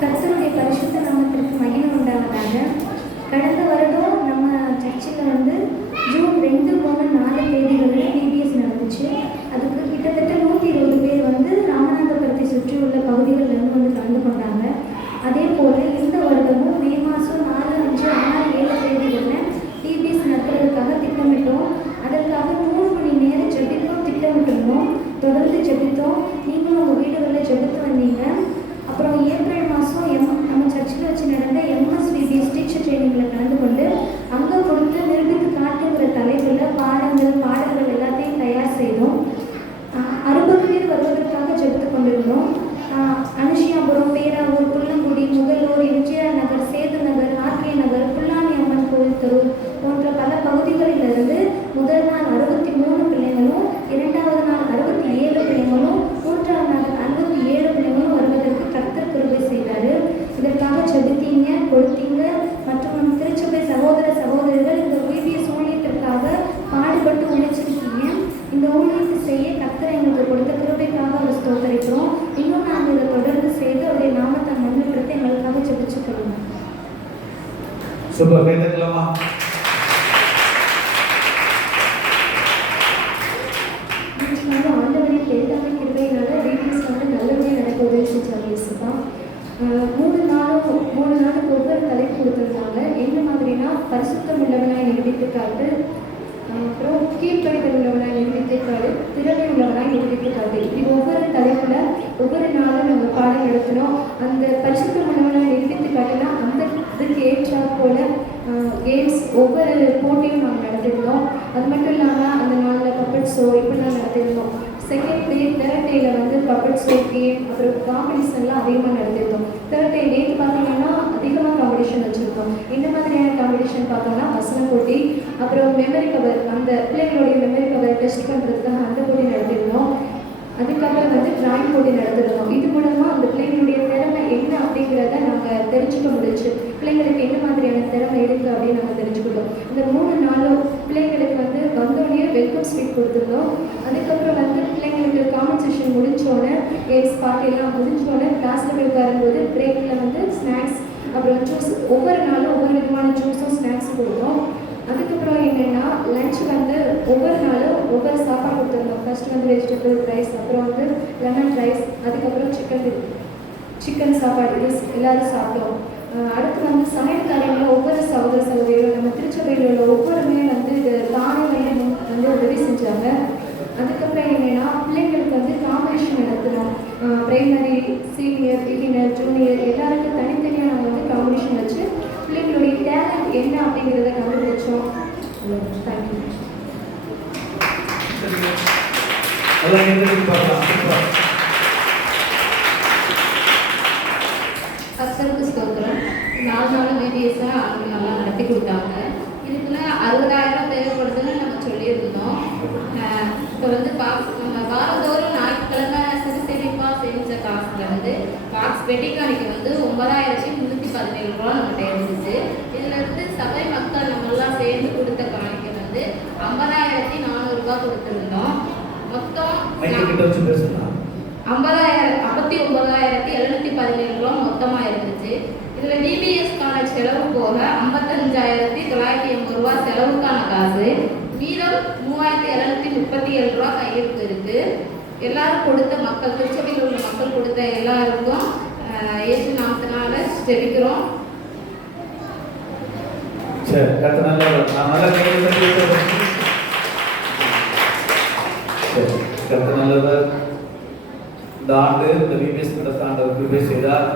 கர்த்தருடைய பரிசுத்த நாமத்திற்கு மகிமை உண்டாவதாக. கடந்த வருடம் நம்ம சர்ச்சில் ஜூன் 2, 3, 4 தேதிகளில் டிபிஎஸ் நடந்துச்சு. அதுக்கு கிட்டத்தட்ட 120 பேர் ராமநாதபுரத்தை சுற்றியுள்ள பகுதிகளில் கலந்து கொண்டாங்க. அதே போல் இந்த வருடமும் மே மாதம் 4, 5, 6, 7 தேதிகளில் டிபிஎஸ் நடத்துறதுக்காக திட்டமிட்டோம். அதற்காக 3 மணி நேரம் ஜெபித்தோம், திட்டமிட்டிருந்தோம், தொடர்ந்து ஜெபித்தோம். நீங்களும் உங்கள் வீடுகளில் ஜெபித்து வந்தீங்க. அப்புறம் ஏப்ரல் மாதம் நம்ம சர்ச்சில் வச்சு நடந்த எம்எஸ்விபிஎஸ் டீச்சர் ட்ரைனிங்கில் கலந்து கொண்டு அங்கே கொடுத்து நிரூபித்து காட்டுங்கிற தலைப்பில் பாடல்கள் எல்லாத்தையும் தயார் செய்தோம். 60 பேர் வருவதற்காக ஜெபித்து கொண்டிருந்தோம். அனுஷியாபுரம், பேராவூர், புல்லங்குடி, முகலூர், எம்ஜிஆர் நகர், சேது நகர், ஆர்கே நகர், புல்லானி அம்மன் கோவில் தெரு போன்ற பல பகுதிகளிலிருந்து முதல் நாள் 63 பிள்ளைங்களும், 2வது நாள் 67 பிள்ளைங்களும், 3வது நாள் 67 பிள்ளைங்களும் வருவதற்கு கர்த்தர் கிருபை செய்தார். இதற்காக ஜெபித்தீங்க, கொடுத்தீங்க. மற்றும் திருச்சபை சகோதர சகோதரிகள் இந்த விபிஎஸ் ஊழியத்திற்காக பாடுபட்டு உழைச்சிருக்கீங்க. இந்த ஊழியத்தை செய்ய கர்த்தர் எங்களுக்கு கொடுத்த கிருபைக்காக அவர் ஸ்தோத்தரிக்கிறோம். இன்னும் நாங்கள் இதை தொடர்ந்து செய்து அவருடைய நாமத்தை மகிமைப்படுத்த எங்களுக்காக ஜெபிச்சுக்கொள்ளுங்க. சூப்பர், கேட்டுக்கலாமா? ஆண்டவரின் பெரிதான கிருபையினால விபிஎஸ் நல்லபடியாக நடக்க உதவி செஞ்சாங்க. இயேசுதான் 3 நாளுக்கு ஒவ்வொரு தலைப்பு கொடுத்துருந்தாங்க. என்ன மாதிரினா பரிசுத்தம் உள்ளவனாய் நிரூபித்து காட்டு, அப்புறம் கீழ்ப்படிதல் உள்ளவனாய் நிரூபித்து காட்டு, திறமை உள்ளவனாய் நிரூபித்து காட்டு. இப்படி ஒவ்வொரு தலைப்பில் ஒவ்வொரு நாளும் நம்ம பாடம் நடத்தினோம். அந்த பரிசுத்தம் உள்ளவனாய் நிரூபித்து காட்டுனா அந்த இதுக்கு ஏற்றா போல கேம்ஸ் ஒவ்வொரு போட்டியும் நாங்கள் நடத்திருந்தோம். அது மட்டும் இல்லாமல் அந்த நாளில் பப்பட் ஷோ இப்படிலாம் நடத்திருந்தோம். செகண்ட் டே, தேர்ட் டேயில் பப்பட் ஷோ, கேம், அப்புறம் காம்படிஷன்லாம் அதிகமாக நடத்திருந்தோம். தேர்ட் டே நேற்று பார்த்தீங்கன்னா அதிகமாக காம்படிஷன் வச்சுருக்கோம். என்ன மாதிரியான காம்படிஷன் பார்த்தோம்னா வசன போட்டி, அப்புறம் மெமரி கவர், அந்த பிள்ளைங்களுடைய மெமரி கவர் டெஸ்ட் பண்ணுறதுக்காக அந்த போட்டி நடத்திருந்தோம். அதுக்கப்புறம் டிராயிங் போட்டி நடத்திருந்தோம். இது மூலமாக அந்த பிள்ளைங்களுடைய திறமை என்ன அப்படிங்கிறத நாங்கள் தெரிஞ்சுக்க முடிச்சு. பிள்ளைங்களுக்கு என்ன மாதிரியான திறமை இருக்குது அப்படின்னு நாங்கள் தெரிஞ்சுக்கிட்டோம். இந்த 3 நாளும் பிள்ளைங்களுக்கு வந்தோடனே வெல்கம் ஸ்வீட் கொடுத்துருந்தோம். அதுக்கப்புறம் பிள்ளைங்களுக்கு காமன் செஷன் முடிஞ்சோடனே கேம்ஸ் பார்ட்டிலாம் முடிஞ்சோடனே கிளாஸில் போய் வரும்போது பிரேக்கில் ஸ்நாக்ஸ், அப்புறம் ஜூஸ், ஒவ்வொரு நாளும் ஒவ்வொரு விதமான ஜூஸும் ஸ்நாக்ஸும் கொடுத்தோம். அதுக்கப்புறம் என்னென்னா லன்ச் ஒவ்வொரு நாளும் ஒவ்வொரு சாப்பாடு கொடுத்துருந்தோம். ஃபர்ஸ்ட் வெஜிடபிள் ரைஸ், அப்புறம் லெமன் ரைஸ், அதுக்கப்புறம் சிக்கன் சாப்பாடு, இது எல்லோரும் சாப்பிட்டோம். அடுத்து சமையல்காரங்களில் ஒவ்வொரு சகோதர சகோதரிகளும் நம்ம திருச்சபையில் உள்ள ஒவ்வொருமே இது தானே உதவி செஞ்சாங்க. அதுக்கப்புறம் என்னென்னா பிள்ளைங்களுக்கு காம்படிஷன் நடத்தினோம். பிரைமரி, சீனியர், பிகினர், ஜூனியர் எல்லாருக்கும் தனித்தனியாக நாங்கள் காம்படிஷன் வச்சு பிள்ளைங்களுடைய டேலண்ட் என்ன அப்படிங்கிறத கண்டுபிடிச்சோம். தேங்க்யூ. கர்த்தருக்கு ஸ்தோத்திரம். 4 நாள் விபிஎஸ்ஸாக அவங்க நல்லா நடத்தி கொடுத்தாங்க. இதுக்குள்ள 60,000 தேவைப்படுதுன்னு நம்ம சொல்லியிருந்தோம். இப்போ நம்ம வாரந்தோறும் ஞாயிற்றுக்கிழமை சிறு சேமிப்பாக சேமித்த காசில் பாக்ஸ் வெட்டிக்காணிக்கு 9,317 ரூபா நம்மகிட்ட இருந்துச்சு. இதில் சபை மக்கள் நம்மெல்லாம் சேர்ந்து கொடுத்த காணிக்கு 50,400 ரூபா கொடுத்துருந்தோம். மொத்தம் 59,717 ரூபா மொத்தமாக இருந்துச்சு. இதில் டிபிஎஸ்க்கான செலவு போக 55,980 ரூபா செலவுக்கான காசு, மீதம் 3,737 ரூபா கையிருப்பு இருக்குது. எல்லாரும் கொடுத்த மக்கள், திருச்சபையில் உள்ள மக்கள் கொடுத்த எல்லாருக்கும் இயேசு நாமத்தினால ஜெபிக்கிறோம். சரி, கர்த்தர் நல்லவர். இந்த ஆண்டு இந்த விபிஎஸ் நடத்த ஆண்டவர் கிருபை செய்தார்.